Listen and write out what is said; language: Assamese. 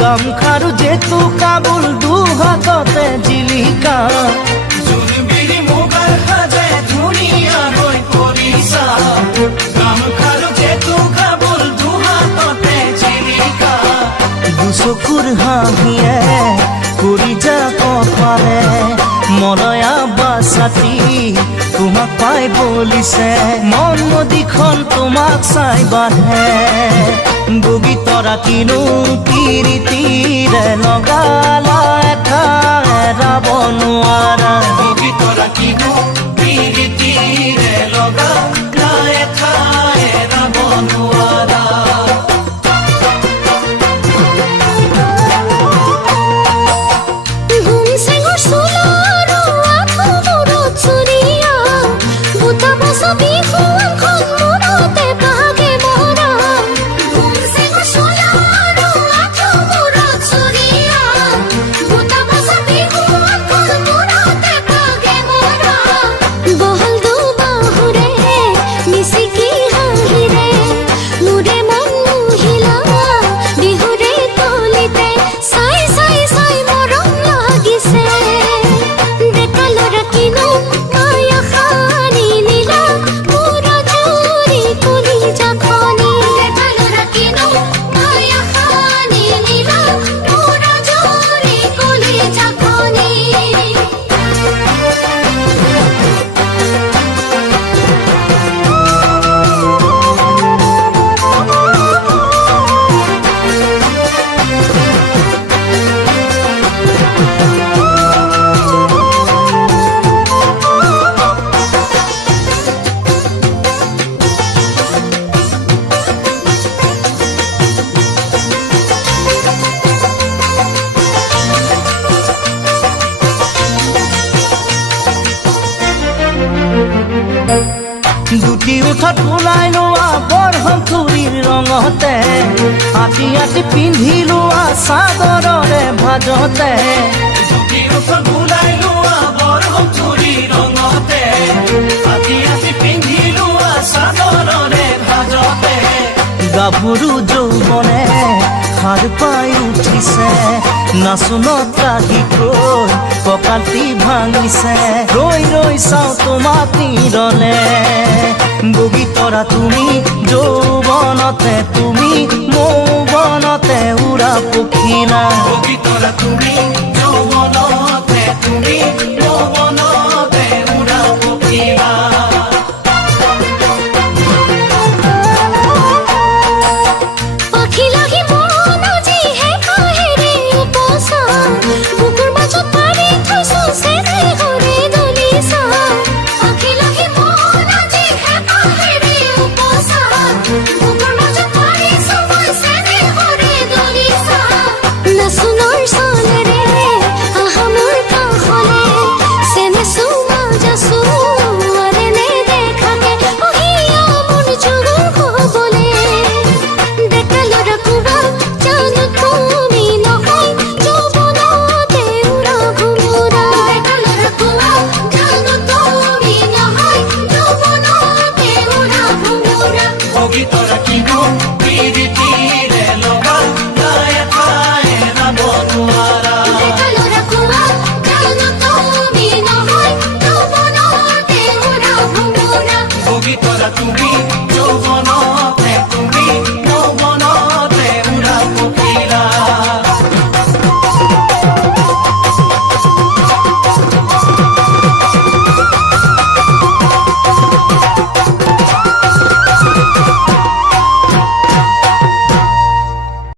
গামখাৰু জেতু কাবুল দুহাততে জিলিকা জোনবিৰি মুগাৰ সাজে ধুনীয়াকৈ কৰিছা গামখাৰু জেতু কাবুল দুহাততে জিলিকা দুচকুৰ হাঁহিয়ে কৰি যা কপালে মনয়া বাছাতি তোমাক পাই বলিছে মন নদীখন তোমাক চাই বাঢ়ে বগী তৰা কিনো পিৰিতিৰে লগালা এটা এৰাব নোৱাৰা বগী তৰা কিনো পিৰিতিৰে লগালা এটা এৰাব নোৱাৰা দুটি উঠত ওলাই লোৱা বৰহম চুৰিৰ ৰঙতে আতি আতি পিন্ধি লোৱা চাদৰৰে ভাজতে দুটি উঠত ওলাই লোৱা বৰহম চুৰিৰ ৰঙতে আতি আতি পিন্ধি লোৱা চাদৰৰে ভাজতে গাভৰু যৌৱনে সাৰ পাই উঠিছে নাচোনত কাহিকৈ কঁকালটি ভাঙিছে ৰৈ ৰৈ চাওঁ তোমাক নিৰলে বগী তৰা তুমি যৌৱনতে তুমি মৌৱনতে উৰা পখিলা বগী তৰা তুমি যৌৱনতে তুমি মৌৱনতে উৰা পখিলা তুমি